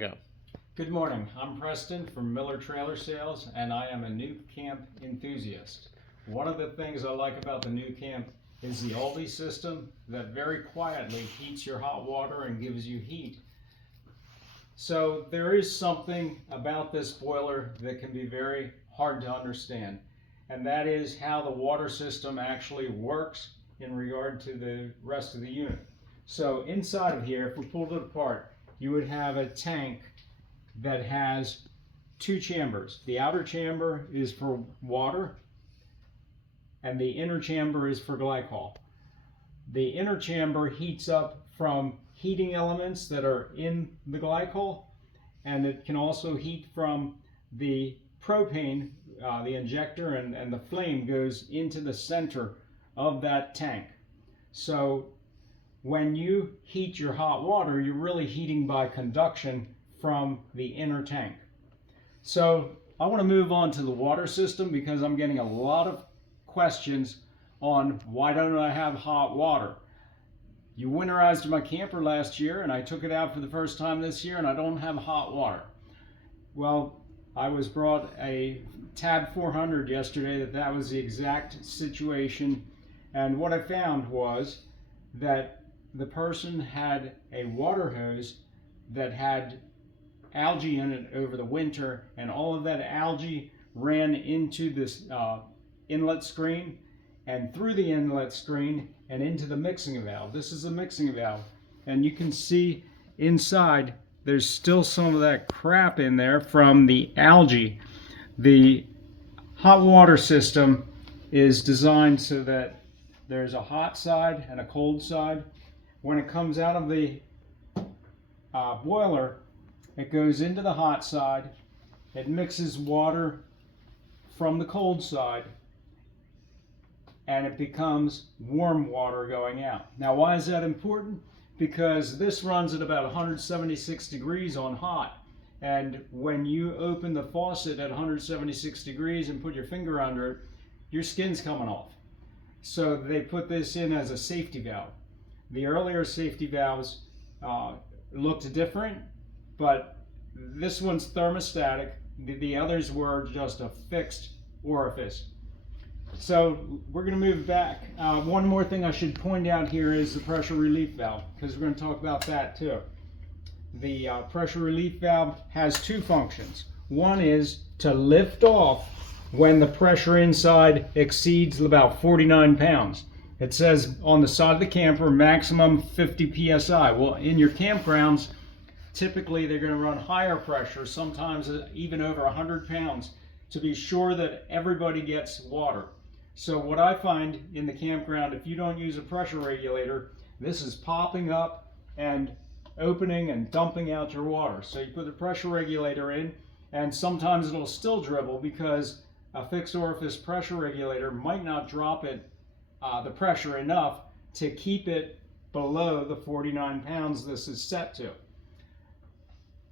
Go. Good morning, I'm Preston from Miller Trailer Sales, and I am a new camp enthusiast. One of the things I like about the new camp is the Alde system that very quietly heats your hot water and gives you heat. So there is something about this boiler that can be very hard to understand, and that is how the water system actually works in regard to the rest of the unit. So inside of here, if we pulled it apart, you would have a tank that has two chambers. The outer chamber is for water and the inner chamber is for glycol. The inner chamber heats up from heating elements that are in the glycol, and it can also heat from the propane, the injector, and the flame goes into the center of that tank. So when you heat your hot water, you're really heating by conduction from the inner tank. So I want to move on to the water system because I'm getting a lot of questions on why don't I have hot water. You winterized my camper last year and I took it out for the first time this year and I don't have hot water. Well, I was brought a Tab 400 yesterday that was the exact situation, and what I found was that the person had a water hose that had algae in it over the winter, and all of that algae ran into this inlet screen and through the inlet screen and into the mixing valve. This is a mixing valve, and you can see inside there's still some of that crap in there from the algae. The hot water system is designed so that there's a hot side and a cold side. When it comes out of the boiler, it goes into the hot side, it mixes water from the cold side, and it becomes warm water going out. Now, why is that important? Because this runs at about 176 degrees on hot, and when you open the faucet at 176 degrees and put your finger under it, your skin's coming off. So they put this in as a safety valve. The earlier safety valves looked different, but this one's thermostatic. The others were just a fixed orifice. So we're going to move back. One more thing I should point out here is the pressure relief valve, because we're going to talk about that too. The pressure relief valve has two functions. One is to lift off when the pressure inside exceeds about 49 pounds. It says on the side of the camper maximum 50 psi. Well, in your campgrounds, typically they're going to run higher pressure, sometimes even over 100 pounds, to be sure that everybody gets water. So what I find in the campground, if you don't use a pressure regulator, this is popping up and opening and dumping out your water. So you put the pressure regulator in, and sometimes it'll still dribble because a fixed orifice pressure regulator might not drop it the pressure enough to keep it below the 49 pounds this is set to.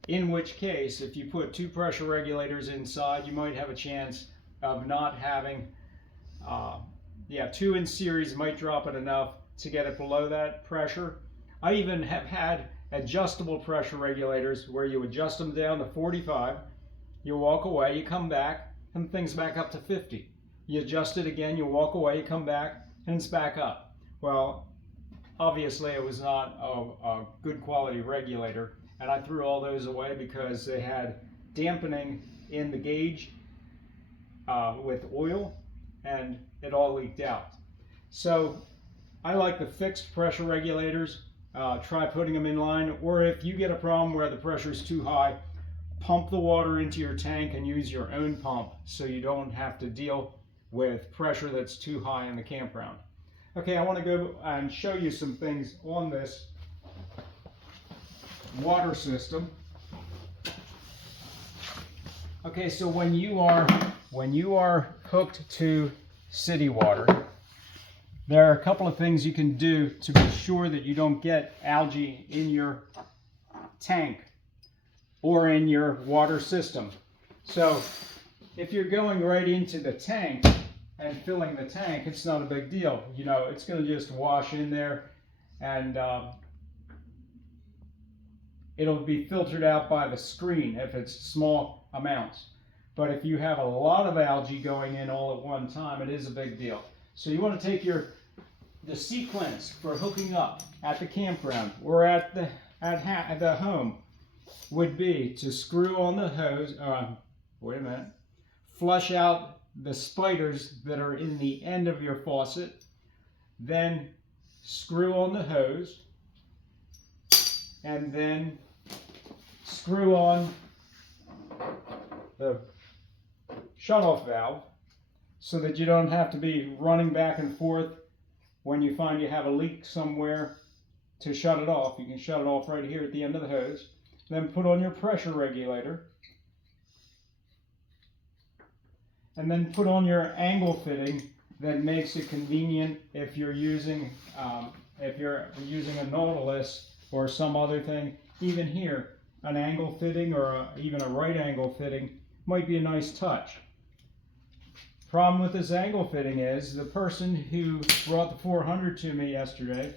In which case, if you put two pressure regulators inside, you might have a chance of not having, two in series might drop it enough to get it below that pressure. I even have had adjustable pressure regulators where you adjust them down to 45, you walk away, you come back, and things back up to 50. You adjust it again, you walk away, you come back, and it's back up. Well, obviously it was not a good quality regulator, and I threw all those away because they had dampening in the gauge with oil, and it all leaked out. So I like the fixed pressure regulators. Try putting them in line, or if you get a problem where the pressure is too high, pump the water into your tank and use your own pump so you don't have to deal with pressure that's too high in the campground. Okay, I want to go and show you some things on this water system. Okay, so when you are hooked to city water, there are a couple of things you can do to be sure that you don't get algae in your tank or in your water system. So if you're going right into the tank and filling the tank, it's not a big deal. You know, it's going to just wash in there and it'll be filtered out by the screen if it's small amounts. But if you have a lot of algae going in all at one time, it is a big deal. So you want to take the sequence for hooking up at the campground or at the home would be to screw on the hose, flush out the spiders that are in the end of your faucet, then screw on the hose, and then screw on the shutoff valve so that you don't have to be running back and forth when you find you have a leak somewhere to shut it off. You can shut it off right here at the end of the hose. Then put on your pressure regulator. And then put on your angle fitting that makes it convenient if you're using a Nautilus or some other thing. Even here, an angle fitting or even a right angle fitting might be a nice touch. Problem with this angle fitting is the person who brought the 400 to me yesterday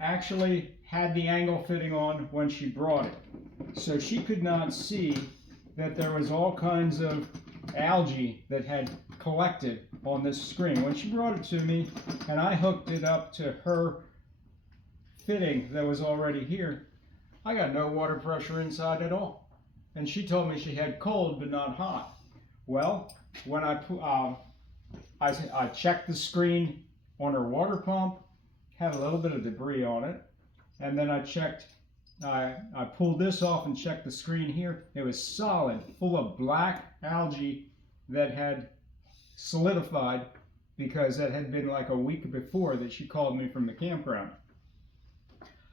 actually had the angle fitting on when she brought it. So she could not see that there was all kinds of algae that had collected on this screen. When she brought it to me and I hooked it up to her fitting that was already here, I got no water pressure inside at all. And she told me she had cold but not hot. Well, when I checked the screen on her water pump, had a little bit of debris on it, and then I pulled this off and checked the screen here. It was solid, full of black algae that had solidified because that had been like a week before that she called me from the campground.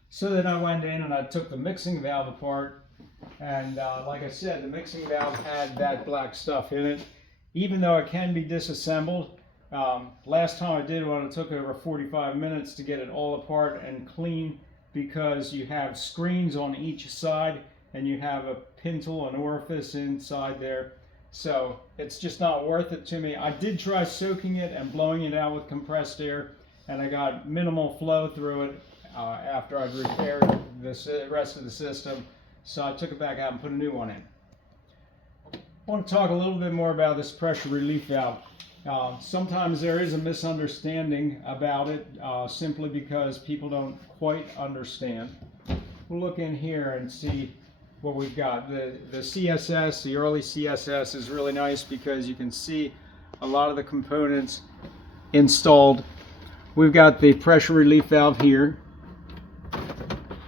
So then I went in and I took the mixing valve apart, and like I said, the mixing valve had that black stuff in it. Even though it can be disassembled, last time I did one, it took over 45 minutes to get it all apart and clean, because you have screens on each side and you have a pintle, an orifice inside there. So it's just not worth it to me. I did try soaking it and blowing it out with compressed air, and I got minimal flow through it after I'd repaired the rest of the system. So I took it back out and put a new one in. I want to talk a little bit more about this pressure relief valve. Sometimes there is a misunderstanding about it simply because people don't quite understand. We'll look in here and see what we've got. The CSS, the early CSS, is really nice because you can see a lot of the components installed. We've got the pressure relief valve here.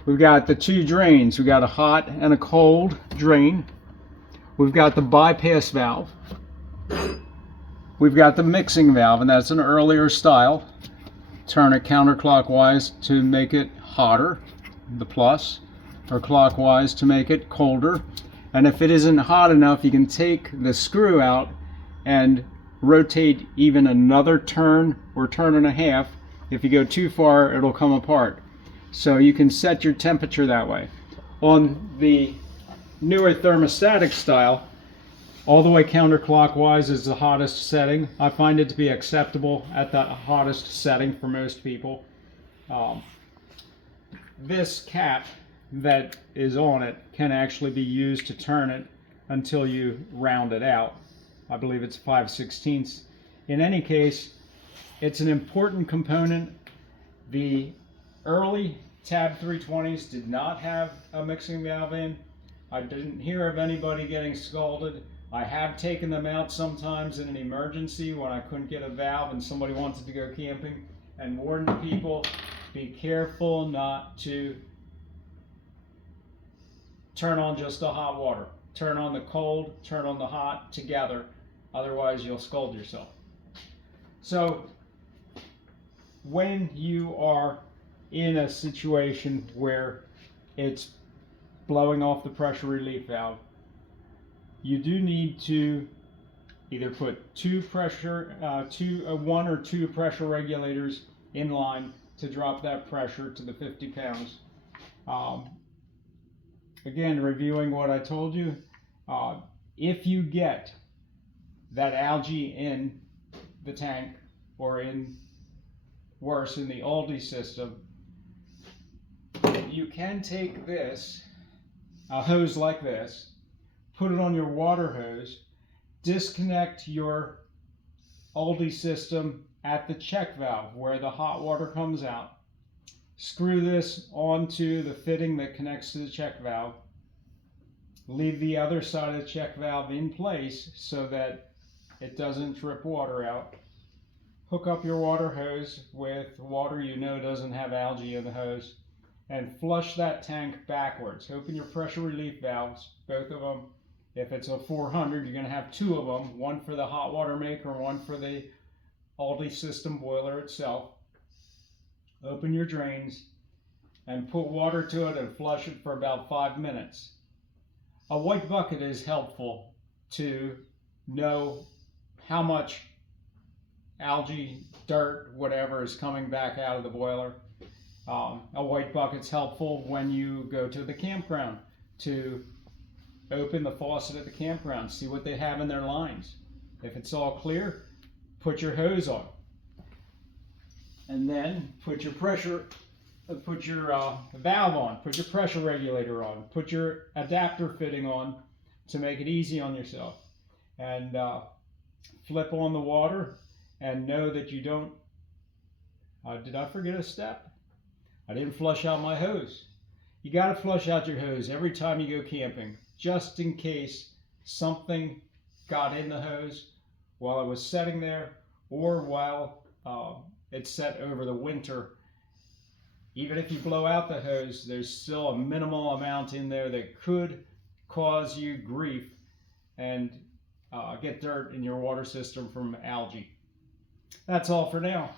We've got the two drains. We've got a hot and a cold drain. We've got the bypass valve. We've got the mixing valve, and that's an earlier style. Turn it counterclockwise to make it hotter, the plus, or clockwise to make it colder. And if it isn't hot enough, you can take the screw out and rotate even another turn or turn and a half. If you go too far, it'll come apart. So you can set your temperature that way. On the newer thermostatic style, all the way counterclockwise is the hottest setting. I find it to be acceptable at that hottest setting for most people. This cap that is on it can actually be used to turn it until you round it out. I believe it's 5/16. In any case, it's an important component. The early Tab 320s did not have a mixing valve in. I didn't hear of anybody getting scalded. I have taken them out sometimes in an emergency when I couldn't get a valve and somebody wanted to go camping, and warned people, be careful not to turn on just the hot water. Turn on the cold, turn on the hot together, otherwise you'll scald yourself. So when you are in a situation where it's blowing off the pressure relief valve, you do need to either put one or two pressure regulators in line to drop that pressure to the 50 pounds. Again, reviewing what I told you, if you get that algae in the tank, or in worse, in the Aldi system, you can take this a hose like this, put it on your water hose, disconnect your Alde system at the check valve where the hot water comes out. Screw this onto the fitting that connects to the check valve. Leave the other side of the check valve in place so that it doesn't drip water out. Hook up your water hose with water you know doesn't have algae in the hose, and flush that tank backwards. Open your pressure relief valves, both of them. If it's a 400, you're going to have two of them, one for the hot water maker, one for the Alde system boiler itself. Open your drains and put water to it and flush it for about 5 minutes. A white bucket is helpful to know how much algae, dirt, whatever is coming back out of the boiler. A white bucket's helpful when you go to the campground to open the faucet at the campground, see what they have in their lines. If it's all clear, put your hose on, and then put your valve on, put your pressure regulator on, put your adapter fitting on to make it easy on yourself, and flip on the water and know that you don't, did I forget a step? I didn't flush out my hose. You got to flush out your hose every time you go camping, just in case something got in the hose while it was setting there, or while it's set over the winter. Even if you blow out the hose, there's still a minimal amount in there that could cause you grief and get dirt in your water system from algae. That's all for now.